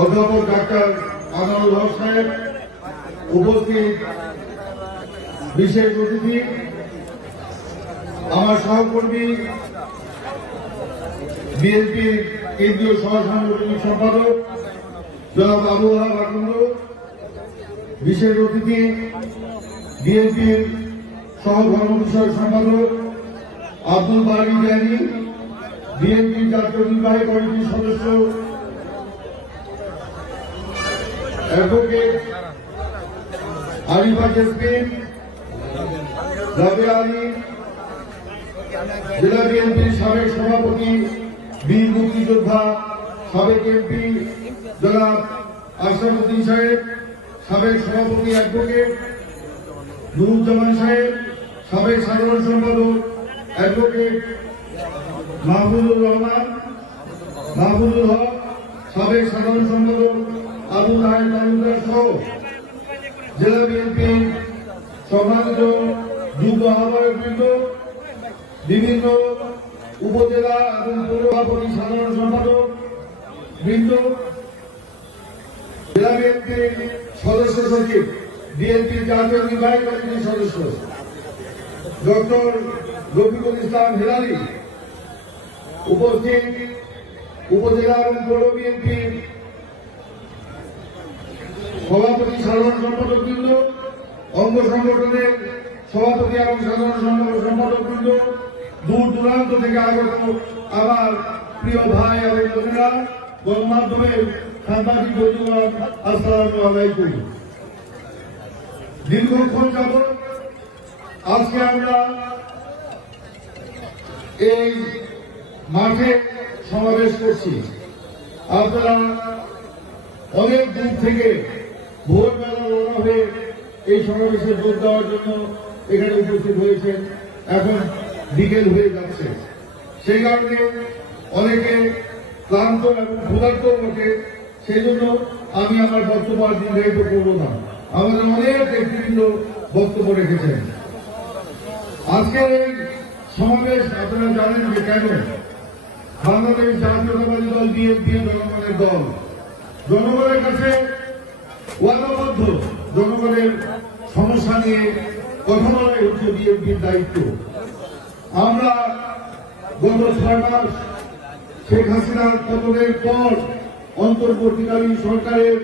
অধ্যাপক ডাক্তার আনোয়ার হক সাহেব উপস্থিত। বিশেষ অতিথি, আমার সহকর্মী, বিএনপির কেন্দ্রীয় সহ সাংগঠনিক সম্পাদক, জনাব আবু আকন্দ। বিশেষ অতিথি, বিএনপির সহ ধর্ম বিষয়ক সম্পাদক আব্দুল বারি জানি বিএনপি জাতীয় নির্বাহী কমিটির সদস্য অ্যাডভোকেট আরিফা জেসমিন রবি আলী জেলা বিএনপির সাবেক সভাপতি বীর মুক্তিযোদ্ধা সাবেক এমপি জনাব আশরাফুদ্দিন সাহেব সাবেক সভাপতি অ্যাডভোকেট নুরুজ্জামান সাহেব সাবেক সাধারণ সম্পাদক অ্যাডভোকেট মাহবুবুর রহমান মাহবুবুল হক সাবেক সাধারণ সম্পাদক আবু তাহের তালুকদার সহ জেলা বিএনপির সম্মানিত যুগ্ম আহ্বায়কবৃন্দ, বিভিন্ন উপজেলা এবং পৌরসভাপতি সাধারণ সম্পাদক বৃন্দ, জেলা বিএনপির সদস্য সচিব, বিএনপির জাতীয় নির্বাহী কমিটির সদস্য, ডক্টর রফিকুল ইসলাম হেলালি, উপস্থিত উপজেলা এবং পৌর বিএনপির সভাপতি সাধারণ সম্পাদক বৃন্দ, অঙ্গ সংগঠনের সভাপতি এবং সাধারণ সম্পাদক বৃন্দ, দূর দূরান্ত থেকে আগত আমার প্রিয় ভাই এবং বোনেরা গণমাধ্যমের সাংবাদিক আসসালামু আলাইকুম। দীর্ঘক্ষণ যাবৎ আজকে আমরা এই মাঠে সমাবেশ করছি। আপনারা অনেক দূর থেকে ভোরবেলা রওনা হয়ে এই সমাবেশে যোগ দেওয়ার জন্য এখানে উপস্থিত হয়েছেন। এখন বিকেল হয়ে যাচ্ছে। সেই কারণে অনেকে ক্লান্ত এবং ক্ষুধার্ত বটে সেই জন্য আমি আমার বক্তব্য আর দীর্ঘায়িত করব না। আমাদের অনেক ব্যক্তিবৃন্দ বক্তব্য রেখেছেন। আজকের এই সমাবেশ আপনারা জানেন যে কেন? বাংলাদেশ জাতীয়তাবাদী দল, বিএনপি জনগণের দল। জনগণের কাছে ওয়াদাবদ্ধ জনগণের সমস্যা নিয়ে কথা বলাই হচ্ছে বিএনপির দায়িত্ব। আমরা গত ছয় মাস শেখ হাসিনার পতনের পর অন্তর্বর্তীকালীন সরকারের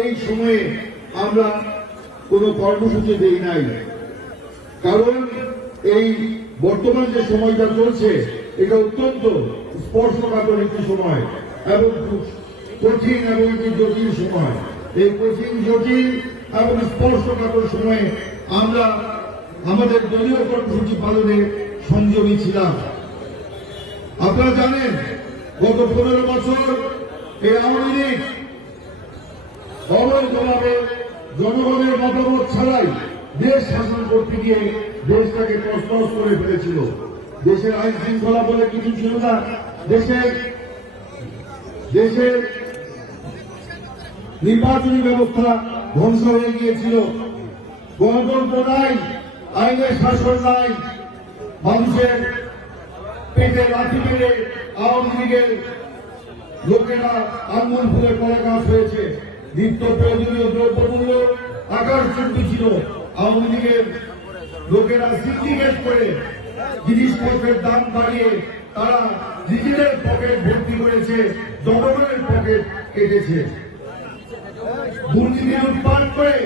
এই সময়ে আমরা কোনো কর্মসূচি দেই নাই। কারণ এই বর্তমান যে সময়টা চলছে, এটা অত্যন্ত স্পর্শকাতর একটি সময় এবং কঠিন এবং একটি জটিল সময়। এই কঠিন জটিল এবং স্পর্শকাতর সময়ে আমরা আমাদের দলীয় কর্মসূচি পালনে সংযমী ছিলাম। আপনারা জানেন, গত পনেরো বছর এই আওয়ামী লীগ অবৈধভাবে জনগণের মতামত ছাড়াই দেশ শাসন করতে গিয়ে দেশটাকে তসতস করে ফেলেছিল। দেশের আইন শৃঙ্খলা বলে কিছু ছিল না। দেশের দেশের নির্বাচনী ব্যবস্থা ধ্বংস হয়ে গিয়েছিল। গণতন্ত্র নাই, আইনের শাসন নাই। মানুষের পেটে লাঠি মেরে আওয়ামী লীগের লোকেরা আঙ্গুল ফুলে গাছ হয়েছে। নিত্য প্রয়োজনীয় দ্রব্যমূল্য আকাশ চুক্তি ছিল। আওয়ামী লীগের লোকেরা সিন্ডিকেট করে জিনিসপত্রের দাম বাড়িয়ে তারা নিজেদের পকেট ভর্তি করেছে, জনগণের পকেট কেটেছে। দুর্নীতি উৎপাদ করে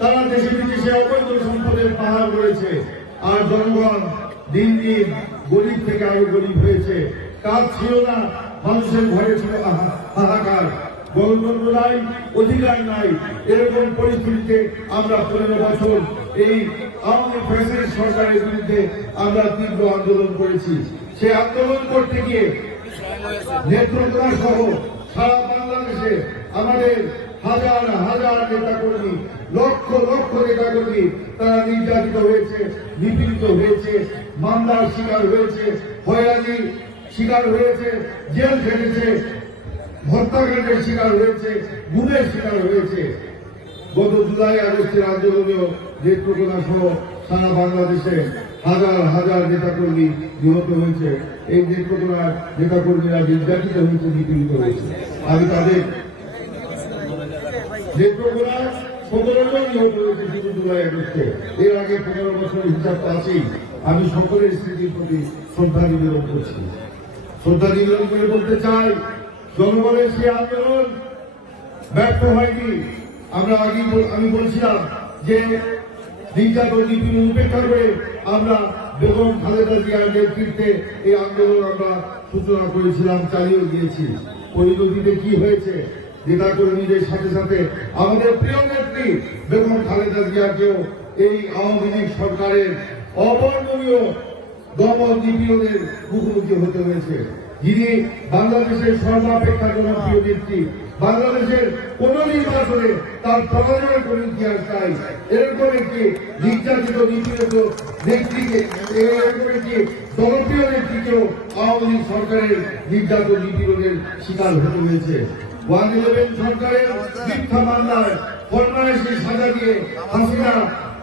তারা দেশে বিদেশে অবৈধ সম্পদের পাহাড় করেছে আর জনগণ দিন দিন গরিব থেকে আরও গরিব হয়েছে। কাজ ছিল না, মানুষের ঘরে ছিল হাহাকার। গণতন্ত্র নাই, অধিকার নাই। এরকম পরিস্থিতিতে আমরা পনেরো বছর এই আওয়ামী ফ্যাসিস্ট সরকারের বিরুদ্ধে আমরা তীব্র আন্দোলন করেছি। সেই আন্দোলন করতে গিয়ে নেত্রকোনা সহ সারা বাংলাদেশে আমাদের হাজার হাজার নেতা কর্মী লক্ষ লক্ষ নেতা কর্মী তারা নির্যাতিত হয়েছে, নিপীড়িত হয়েছে, মামলার শিকার হয়েছে হয়রানি শিকার হয়েছে, জেল খেটেছে, হত্যাকাণ্ডের শিকার হয়েছে গুমের শিকার হয়েছে। গত জুলাই আগস্টের আন্দোলনেও নেত্রকোনা সহ সারা বাংলাদেশে হাজার হাজার নেতাকর্মী নিহত হয়েছে, এই নেত্রকোনার নেতাকর্মীরা নির্যাতিত হয়েছে, নিপীড়িত হয়েছে। আমি তাদের নেত্রকোনা সতেরো জন নিহত হয়েছে এর আগে পনেরো বছরের হিসাব আছেই। আমি সকলের স্মৃতির প্রতি শ্রদ্ধা নিবেদন করছি। শ্রদ্ধা নিবেদন করে বলতে চাই, জনগণের সেই আন্দোলন ব্যর্থ হয়নি। আমরা আগে আমি বলছিলাম যে নির্যাতন নীতি উপেক্ষা করে আমরা বেগম খালেদা জিয়ার নেতৃত্বে এই আন্দোলন আমরা সূচনা করেছিলাম, চালিয়ে গিয়েছি। পরিণতিতে কি হয়েছে নেতা কর্মীদের সাথে সাথে আমাদের প্রিয় নেত্রী বেগম খালেদা জিয়াকেও এই আওয়ামী লীগ সরকারের অবর্ণনীয় দমন নিপীড়নের মুখোমুখি হতে হয়েছে। যিনি বাংলাদেশের সর্বাপেক্ষা জনপ্রিয় নেত্রী বাংলাদেশের কোন নির্বাচনে তার পরাজয়ের কোন ইতিহাস নাই। এরকম একটি নির্যাতিত, নিপীড়িত নেত্রীকে, এরকম একটি জনপ্রিয় নেত্রীকেও আওয়ামী লীগ সরকারের নির্যাতন, নিপীড়নের শিকার হতে হয়েছে। ওয়ান সরকারের মিথ্যা মামলায় ফরমায়েশে সাজা দিয়ে হাসিনা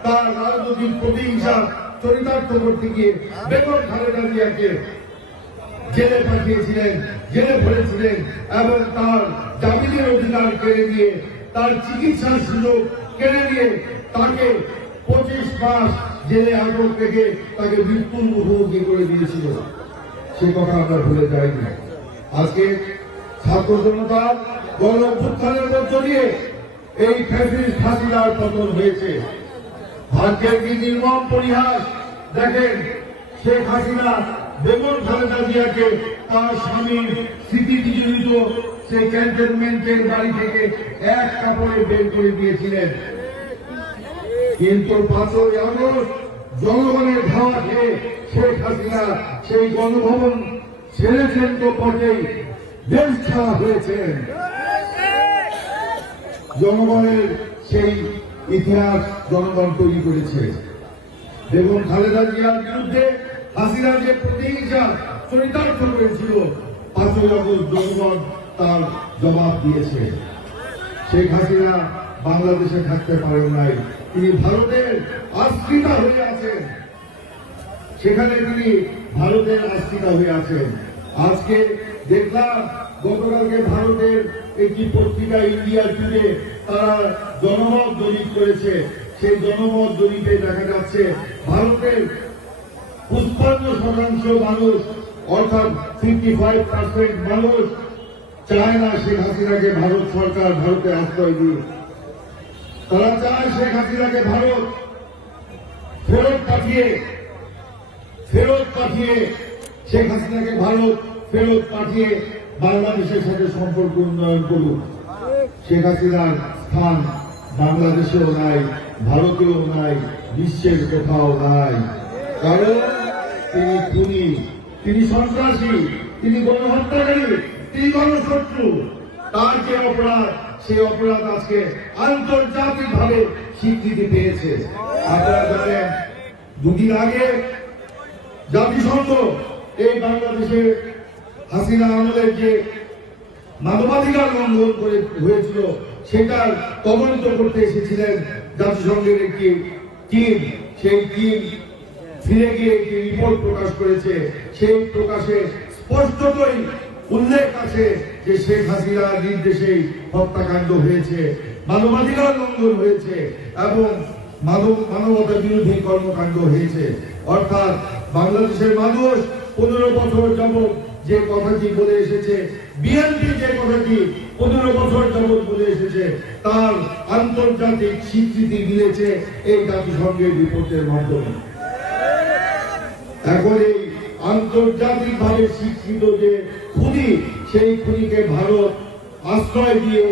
তার রাজনৈতিক প্রতিহিংসা চরিতার্থ করতে গিয়ে বেগম খালেদা জিয়াকে জেলে পাঠিয়েছিলেন, জেলে ভরেছিলেন এবং তার জামিনের অধিকার কেড়ে নিয়ে, তার চিকিৎসার সুযোগ কেড়ে নিয়ে তাকে পঁচিশ মাস জেলে আটক রেখে তাকে মৃত্যুর মুখোমুখি করে দিয়েছিল। সে কথা আমরা ভুলে যাইনি। আজকে ছাত্র গণ অভ্যুত্থানের মধ্য দিয়ে এই পতন হয়েছে। ভাগ্যের কি নির্মম পরিহাস? দেখেন বেগম খালেদা জিয়াকে তার স্বামীর স্মৃতি বিজড়িত সেই ক্যান্টনমেন্টের বাড়ি থেকে এক কাপড়ে বের করে দিয়েছিলেন। কিন্তু পাঁচই জনগণের ধাওয়া খেয়ে শেখ হাসিনা সেই গণভবন ছেড়েছেন তো পথেই দেশ ছাড়া হয়েছেন জনগণের সেই ইতিহাস জনগণ তৈরি করেছে। বেগম খালেদা জিয়ার বিরুদ্ধে হাসিনা যে প্রতিহিংসা, চরিতার্থ করেছিল, পাঁচই আগস্ট জনগণ তার জবাব দিয়েছে। শেখ হাসিনা বাংলাদেশে থাকতে পারেন নাই। তিনি ভারতের আশ্রিতা হয়ে আছেন। সেখানে তিনি ভারতের আশ্রিতা হয়ে আছেন। আজকে দেখলাম গতকালকে ভারতের একটি পত্রিকা ইন্ডিয়া জুড়ে তারা জনমত জরিপ করেছে। সেই জনমত জরিপে দেখা যাচ্ছে ভারতের পুষ্পান্ন শতাংশ মানুষ, অর্থাৎ ফিফটি ফাইভ পার্সেন্ট মানুষ চায় না শেখ হাসিনাকে ভারত সরকার ভারতে আশ্রয় দিয়ে তারা চায় শেখ হাসিনাকে ভারত ফেরত পাঠিয়ে ফেরত পাঠিয়ে শেখ হাসিনাকে ভারত ফেরত পাঠিয়ে বাংলাদেশের সাথে সম্পর্ক উন্নয়ন করুক শেখ হাসিনার স্থান বাংলাদেশেও নাই, ভারতেও নাই, বিশ্বের কোথাও নাই। কারণ তিনি খুনি, তিনি সন্ত্রাসী, তিনি গণহত্যাকারী, তিনি গণশত্রু। তার যে অপরাধ, সেই অপরাধ আজকে আন্তর্জাতিক ভাবে স্বীকৃতি পেয়েছে। আপনারা জানেন, দুদিন আগে জাতিসংঘ এই বাংলাদেশে হাসিনা আমলের যে মানবাধিকার লঙ্ঘন করে হয়েছিল, সেটার তদন্ত করতে এসেছিলেন জাতিসংঘের একটি টিম। সেই টিম ফিরে গিয়ে একটি রিপোর্ট প্রকাশ করেছে। সেই প্রকাশে স্পষ্টতই উল্লেখ আছে যে শেখ হাসিনার নির্দেশেই হত্যাকাণ্ড হয়েছে, মানবাধিকার লঙ্ঘন হয়েছে এবং মানব মানবতা বিরোধী কর্মকাণ্ড হয়েছে। অর্থাৎ বাংলাদেশের মানুষ পনেরো বছর যাবৎ যে কথাটি বলে এসেছে, বিএনপি যে কথাটি পনেরো বছর যাবৎ বলে এসেছে, তার আন্তর্জাতিক স্বীকৃতি মিলেছে এই জাতিসংঘের রিপোর্টের মাধ্যমে। এখন এই আন্তর্জাতিক ভাবে স্বীকৃত যে খুনি, সেই খুনিকে ভারত আশ্রয় দিয়ে,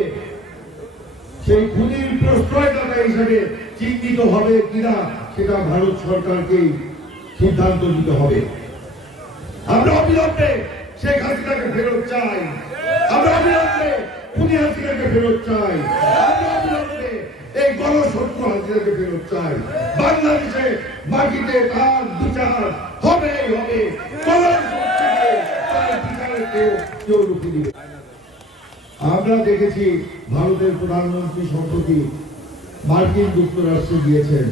সেই খুনির প্রশ্রয়দাতা হিসেবে চিহ্নিত হবে কিনা, সেটা ভারত সরকারকেই সিদ্ধান্ত নিতে হবে। আমরা অবিলম্বে শেখ হাসিনাকে ফেরত চাই। আমরা অবিলম্বে খুনি হাসিনাকে ফেরত চাই। আমরা অবিলম্বে এই গণশত্রু হাসিনাকে ফেরত চাই। বাংলাদেশে মাটিতে তার বিচার হবে। হবে আমরা দেখেছি ভারতের প্রধানমন্ত্রী সম্প্রতি মার্কিন যুক্তরাষ্ট্রে গিয়েছেন।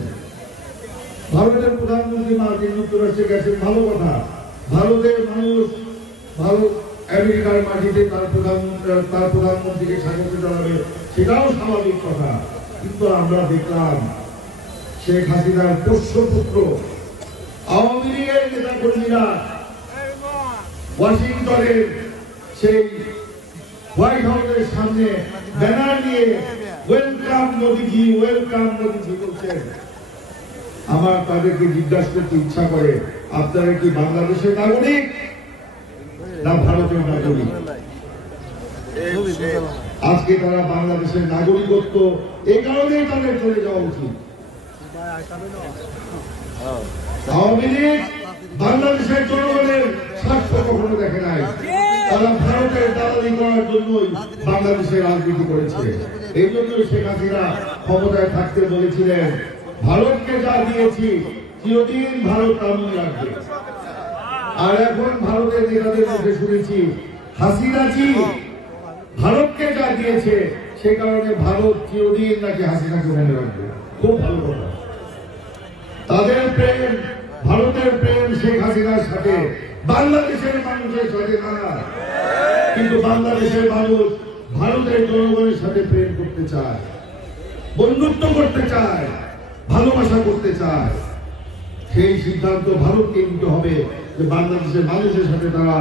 ভারতের প্রধানমন্ত্রী মার্কিন যুক্তরাষ্ট্রে গেছেন, ভালো কথা। ভারতের মানুষ আমেরিকার মাটিতে তার প্রধানমন্ত্রী তার প্রধানমন্ত্রীকে স্বাগত জানাবে, সেটাও স্বাভাবিক কথা। কিন্তু আমরা দেখলাম, শেখ হাসিনার আওয়ামী লীগের নেতা কর্মীরা ওয়াশিংটনের সেই হোয়াইট হাউসের সামনে ব্যানার নিয়ে ওয়েলকাম মোদিজি ওয়েলকাম মোদিজি আমার তাদেরকে জিজ্ঞাসা করতে ইচ্ছা করে, আপনারা কি বাংলাদেশের নাগরিক? না ভারতের নাগরিক। আজকে তারা বাংলাদেশের নাগরিকত্ব এই কারণেই তাদের চলে যাওয়া উচিত। আওয়ামী লীগ বাংলাদেশের জনগণের স্বার্থ কখনো দেখে নাই। তারা ভারতের দালালি করার জন্যই বাংলাদেশের রাজনীতি করেছে। এই জন্য শেখ হাসিনা ক্ষমতায় থাকতে বলেছিলেন, ভারতকে যা দিয়েছি, চিরদিন ভারত তেমনই রাখবে আর এখন ভারতের নেতাদের মুখে শুনেছি হাসিনাজি ভারতকে যা দিয়েছে, সে কারণে ভারত চিরদিন নাকি হাসিনাকে মনে রাখবে। খুব ভালো কথা। তাদের প্রেম, ভারতের প্রেম শেখ হাসিনার সাথে। বাংলাদেশের মানুষের সাথে না। কিন্তু বাংলাদেশের মানুষ ভারতের জনগণের সাথে প্রেম করতে চায়, বন্ধুত্ব করতে চায়, ভালোবাসা করতে চায়। সেই সিদ্ধান্ত ভারতকে নিতে হবে। যে বাংলাদেশের মানুষের সাথে তারা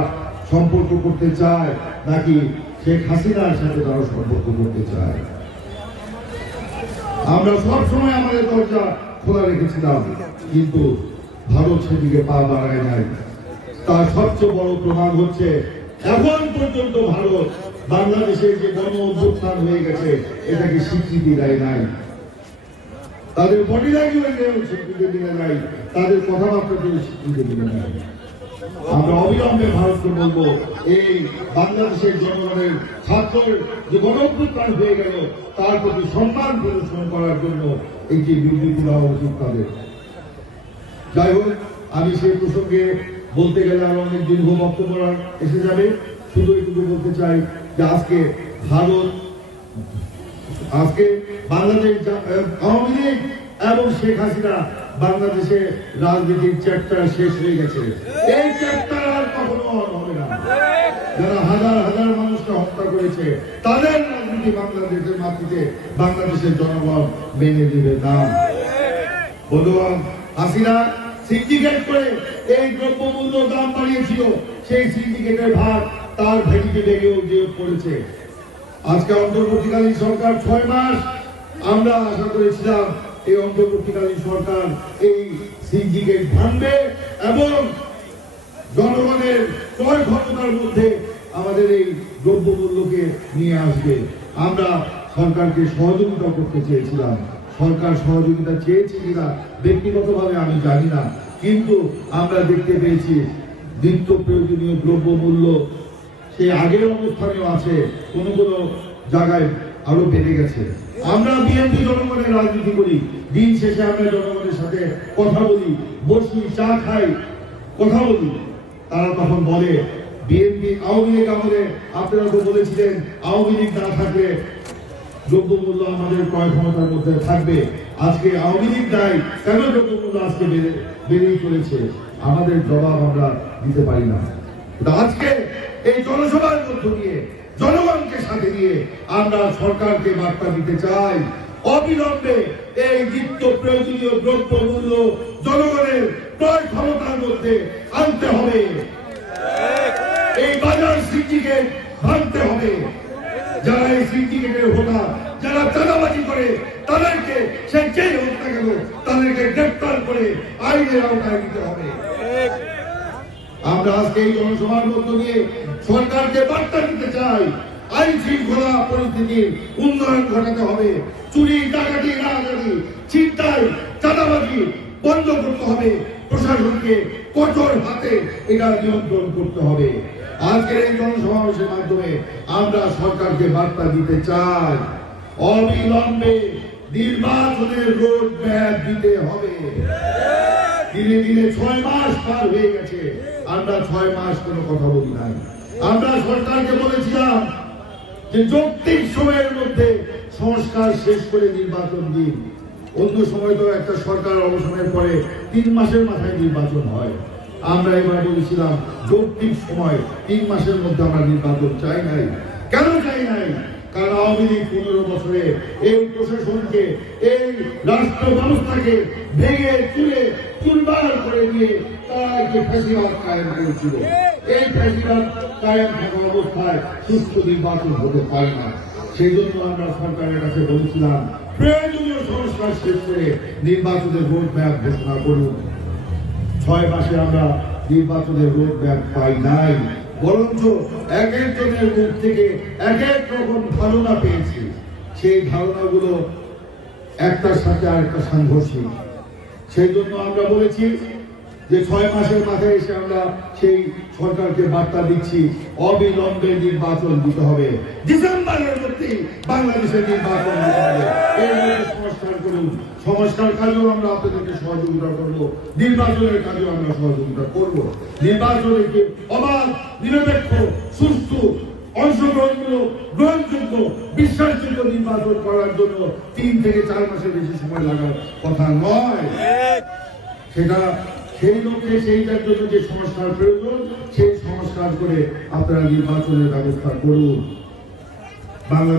সম্পর্ক করতে চায়, নাকি শেখ হাসিনার সাথে তারা সম্পর্ক করতে চায়? আমরা সব সময় আমাদের দরজা খোলা রেখেছিলাম, কিন্তু ভারত সেদিকে পা বাড়ায় নাই। তার সবচেয়ে বড় প্রমাণ হচ্ছে, এখন পর্যন্ত ভারত বাংলাদেশের যে গণ অভ্যুত্থান হয়ে গেছে, এটাকে স্বীকৃতি দেয় নাই। তাদের বডি ল্যাঙ্গুয়েজেও স্বীকৃতি দিলে নাই, তাদের কথাবার্তাতেও স্বীকৃতি দিলে নাই। আমরা অবিলম্বে ভারতকে বলব, এই বাংলাদেশের জনগণের ছাত্রের যে গণঅভ্যুত্থান হয়ে গেল, তার প্রতি সম্মান প্রদর্শন করার জন্য যে বিবৃতি দেওয়া উচিত তাদের। যাই হোক, আমি সেই প্রসঙ্গে বলতে গেলে আমার অনেক দীর্ঘ বক্তব্য এসে যাবে। শুধু এটুকু বলতে চাই যে আজকে ভারত আজকে বাংলাদেশ আওয়ামী লীগ এবং শেখ হাসিনা বাংলাদেশে রাজনীতির চ্যাপ্টার শেষ হয়ে গেছে। এই চ্যাপ্টার আর কখনো হবে না। যারা হাজার হাজার মানুষকে হত্যা করেছে, তাদের রাজনীতি বাংলাদেশের মাটিতে বাংলাদেশের জনগণ মেনে দিবে না। বন্ধুগণ, হাসিনা সিন্ডিকেট করে এই দ্রব্যমূল্য দাম বাড়িয়েছিল। সেই সিন্ডিকেটের ভাগ তার ভেটিতে লেগেও যে পড়েছে আজকে অন্তর্বর্তীকালীন সরকার ছয় মাস। আমরা আশা করেছিলাম এই অন্তর্বর্তীকালীন সরকার এই সিন্ডিকেট ভাঙবে এবং জনগণের ক্রয় ক্ষমতার মধ্যে আমাদের এই দ্রব্যমূল্যকে নিয়ে আসবে। আমরা সরকারকে সহযোগিতা করতে চেয়েছিলাম। সরকার সহযোগিতা চেয়েছে কিনা ব্যক্তিগতভাবে আমি জানি না। কিন্তু আমরা দেখতে পেয়েছি নিত্য প্রয়োজনীয় দ্রব্যমূল্য সে আগের অবস্থানেও আছে। কোনো কোনো জায়গায় আরও বেড়ে গেছে। আমরা বিএনপি জনগণের রাজনীতি করি, দিন শেষে আমরা জনগণের সাথে কথা বলি, বসি, চা খাই, কথা বলি। তারা তখন বলে, বিএনপি আওয়ামী লীগ আমলে আপনারা তো বলেছিলেন, আওয়ামী লীগ না থাকলে দ্রব্যমূল্য আমাদের ক্রয় ক্ষমতার মধ্যে থাকবে। আজকে আওয়ামী লীগ দায় কেন দ্রব্যমূল্য আজকে বেড়ে, বেড়েই চলেছে? আমাদের জবাব আমরা দিতে পারি না। আজকে এই জনসভার মধ্য দিয়ে জনগণকে সাথে নিয়ে আমরা সরকারকে বার্তা দিতে চাই। অবিলম্বে এই নিত্য প্রয়োজনীয় দ্রব্য মূল্য জনগণের ক্রয় ক্ষমতার মধ্যে আনতে হবে। এই বাজার সিন্ডিকেট ভাঙতে হবে। যারা এই সিন্ডিকেটের হোতা যারা চাঁদাবাজি করে, তাদেরকে সে যেই হোক না কেন তাদেরকে গ্রেপ্তার করে আইনের আওতায় নিতে হবে। আমরা আজকে এই জনসভার মধ্য দিয়ে সরকারকে বার্তা দিতে চাই আইন শৃঙ্খলা পরিস্থিতির উন্নয়ন ঘটাতে হবে। চুরি, ডাকাতি রাজাতি চিন্তায় চাঁদাবাজি বন্ধ করতে হবে। প্রশাসনকে কঠোর হাতে এটা নিয়ন্ত্রণ করতে হবে। আজকের এই জনসমাবেশের মাধ্যমে আমরা সরকারকে বার্তা দিতে চাই। অবিলম্বে নির্বাচনের রোড ম্যাপ দিতে হবে। ধীরে ধীরে ছয় মাস পার হয়ে গেছে। আমরা ছয় মাস কোনো কথা বলি নাই। আমরা সরকারকে বলেছিলাম যে যৌক্তিক সময়ের মধ্যে সংস্কার শেষ করে নির্বাচন দিন। অন্য সময় তো একটা সরকার অবসানের পরে তিন মাসের মাথায় নির্বাচন হয়। আমরা এবার বলেছিলাম যৌক্তিক সময়, তিন মাসের মধ্যে আমরা নির্বাচন চাই নাই। কেন চাই নাই? কারণ আওয়ামী লীগ পনেরো বছরে এই প্রশাসনকে, এই রাষ্ট্র ব্যবস্থাকে ভেঙে চুলে চুরমার করে দিয়ে তারা একটি ফ্যাসিবাদ কায়েম করেছিল। এই ফ্যাসিবাদ কায়েম থাকা অবস্থায় সুস্থ নির্বাচন হতে পারে না। সেই জন্য আমরা সরকারের কাছে বলেছিলাম প্রয়োজনীয় সংস্কার শেষ করে নির্বাচনের রোড ম্যাপ ঘোষণা করুন। ছয় মাসে আমরা নির্বাচনের রোড ম্যাপ পাই নাই, বরঞ্চ এক একজনের মুখ থেকে এক এক রকম ধারণা পেয়েছি। সেই ধারণাগুলো একটার সাথে আরেকটা সাংঘর্ষিক। সেই জন্য আমরা বলেছি যে ছয় মাসের মাথায় এসে আমরা সেই সরকারকে বার্তা দিচ্ছি অবিলম্বে নির্বাচন দিতে হবে। ডিসেম্বরের মধ্যেই বাংলাদেশের নির্বাচন দিতে হবে। সংস্কার করুন। সংস্কার কাজেও আমরা আপনাদেরকে সহযোগিতা করব। নির্বাচনের কাজেও আমরা সহযোগিতা করব। নির্বাচনকে অবাধ নিরপেক্ষ সুস্থ অংশগ্রহণমূলক গ্রহণযোগ্য বিশ্বাসযোগ্য নির্বাচন করার জন্য তিন থেকে চার মাসের বেশি সময় লাগার কথা নয়। সেটা সেই লক্ষ্যে সেইটার জন্য যে সংস্কার প্রয়োজন, সেই সংস্কার করে আপনারা নির্বাচনের ব্যবস্থা করুন। বাংলাদেশ